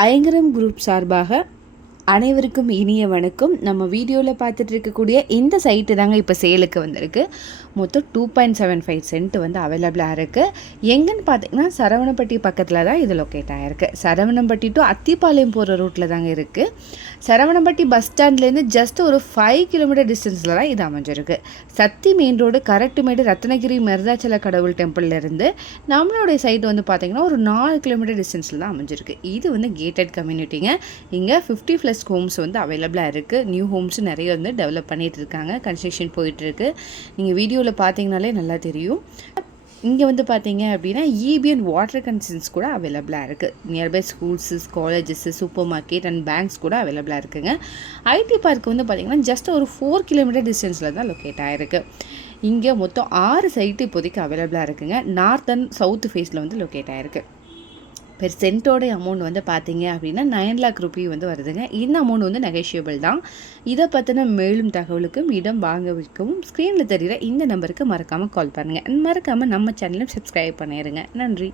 ஐங்கரம் group சார்பாக அனைவருக்கும் இனிய வணக்கம். நம்ம வீடியோவில் பார்த்துட்டு இருக்கக்கூடிய இந்த சைட்டு தாங்க இப்போ சேலுக்கு வந்திருக்கு. மொத்தம் 2.75 சென்ட் வந்து அவைலபிளாக இருக்குது. எங்கன்னு பார்த்தீங்கன்னா சரவணம்பட்டி பக்கத்தில் தான் இது லொக்கேட் ஆகிருக்கு. சரவணம்பட்டி டு அத்திப்பாளையம் போகிற ரூட்டில் தாங்க இருக்குது. சரவணம்பட்டி பஸ் ஸ்டாண்ட்லேருந்து ஜஸ்ட் ஒரு 5 கிலோமீட்டர் டிஸ்டன்ஸில் தான் இது அமைஞ்சிருக்கு. சத்தி மெயின் ரோடு கரெக்டுமேடு ரத்னகிரி மருதாச்சல கடவுள் டெம்பிள்லேருந்து நம்மளுடைய சைட்டு வந்து பார்த்திங்கன்னா ஒரு 4 கிலோமீட்டர் டிஸ்டன்ஸில் தான் அமைஞ்சிருக்கு. இது வந்து கேட்டட் கம்யூனிட்டிங்க. இங்கே 50+ ஹோம்ஸ் வந்து அவைலபிளாக இருக்குது. நியூ ஹோம்ஸ் நிறைய வந்து டெவலப் பண்ணிகிட்டு இருக்காங்க. கன்ஸ்ட்ரக்ஷன் போயிட்டுருக்கு. நீங்கள் வீடியோவில் பார்த்தீங்கனாலே நல்லா தெரியும். இங்கே வந்து பார்த்தீங்க அப்படின்னா இபிஎன் வாட்டர் கன்சன்ஸ் கூட அவைலபிளாக இருக்குது. Nearby schools, colleges, super market and banks கூட அவைலபிளாக இருக்குங்க. ஐடி பார்க் வந்து பார்த்திங்கன்னா ஜஸ்ட் ஒரு 4 கிலோமீட்டர் டிஸ்டன்ஸில் தான் லொக்கேட் ஆகிருக்கு. இங்கே மொத்தம் 6 சைட்டு இப்போதைக்கு அவைலபிளாக இருக்குங்க. நார்த் அண்ட் சவுத் ஃபேஸில் வந்து லொக்கேட் ஆகிருக்கு. பெர் சென்ட்டோட அமௌண்ட் வந்து பார்த்தீங்க அப்படின்னா 9 lakh ரூபி வந்து வருதுங்க. இந்த அமௌண்ட் வந்து நெகோஷியபிள் தான். இதை பற்றின மேலும் தகவலுக்கும் இடம் வாங்க வைக்கவும் ஸ்க்ரீனில் தெரிகிற இந்த நம்பருக்கு மறக்காமல் கால் பண்ணுங்கள். மறக்காமல் நம்ம சேனலும் சப்ஸ்கிரைப் பண்ணிடுங்க. நன்றி.